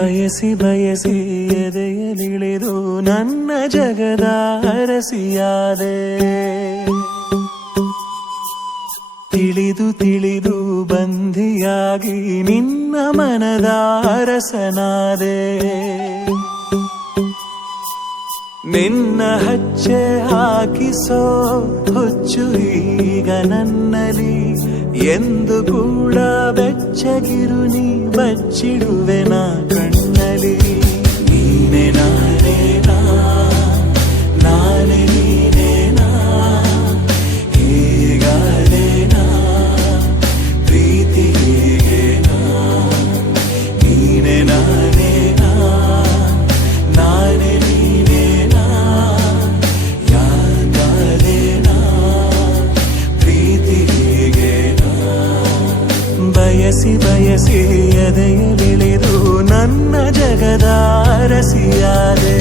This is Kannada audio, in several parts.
ಬಯಸಿ ಬಯಸಿ ಎದೆಯಲಿಳಿದು ನನ್ನ ಜಗದ ಅರಸಿಯಾದೆ. ತಿಳಿದು ತಿಳಿದು ಬಂಧಿಯಾಗಿ ನಿನ್ನ ಮನದ ಅರಸನಾದೆ. ನಿನ್ನ ಹಚ್ಚೆ ಹಾಕಿಸೋ ಹುಚ್ಚು ಈಗ ನನ್ನಲ್ಲಿ ಎಂದು ಕೂಡ ಬೆಚ್ಚಗಿರು ನೀ ಬಚ್ಚಿಡುವೆನ ಕಣ್ಣಲ್ಲಿ. ನೀನೆ ನಾನೇನಾ ನಾನೇ ನೀನೇನಾ ಹೀಗಾದೇನಾ ಪ್ರೀತಿ ಹೀಗೇನಾ. ನೀನೆ ನಾನೇನಾ ನಾನೇ ನೀನೇನಾ ಯಾಕಾದೇನಾ ಪ್ರೀತಿ ಹೀಗೇನಾ. ಬಯಸಿ ಬಯಸಿ ಎದೆಯಲಿಳಿದು ನನ್ನ ಜಗದ ಅರಸಿಯಾದೆ.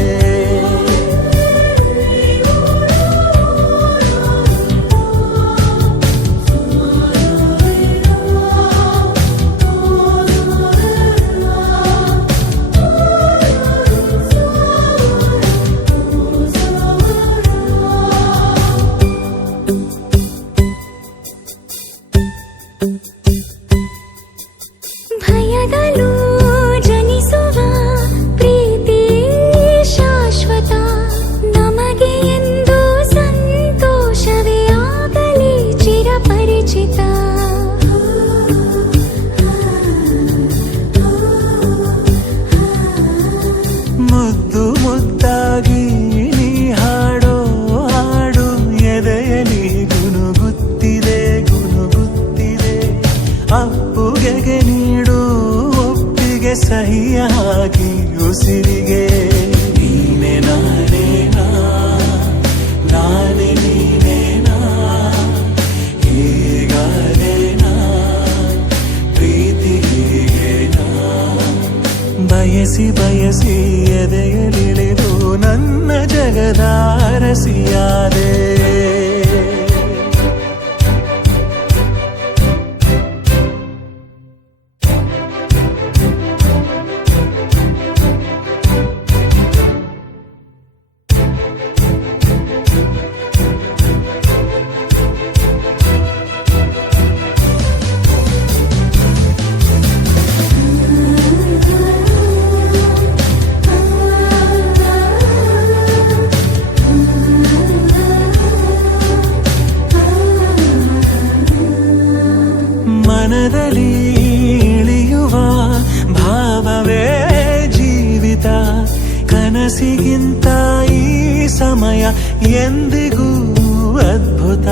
ಭಯದಲ್ಲೂ ಜನಿಸುವ ಪ್ರೀತಿ ಶಾಶ್ವತ. ನಮಗೆ ಎಂದು ಸಂತೋಷವೇ ಆಗಲಿ ಚಿರಪರಿಚಿತ. ಮುದ್ದು ಮುದ್ದಾಗಿ ನೀ ಹಾಡೋ ಹಾಡು ಎದೆಯಲಿ ಗುನುಗುತ್ತಿದೆ ಗುನುಗುತ್ತಿದೆ. ಅಪ್ಪುಗೆಗೆ ನೀಡು ಒಪ್ಪಿಗೆ ಸಹಿಯ ಹಾಕಿ ಉಸಿರಿಗೆ. ನೀನೆ ನಾನೇನಾ ನಾನೇ ನೀನೇನಾ ಹೀಗಾದೇನಾ ಪ್ರೀತಿ ಹೀಗೇನಾ. ಬಯಸಿ ಬಯಸಿ ಎದೆಯಲಿಳಿದು ನನ್ನ ಜಗದ ಅರಸಿಯಾದೆ. ಮನದಲ್ಲಿ ಇಳಿಯುವ ಭಾವವೇ ಜೀವಿತ. ಕನಸಿಗಿಂತ ಈ ಸಮಯ ಎಂದಿಗೂ ಅದ್ಭುತ.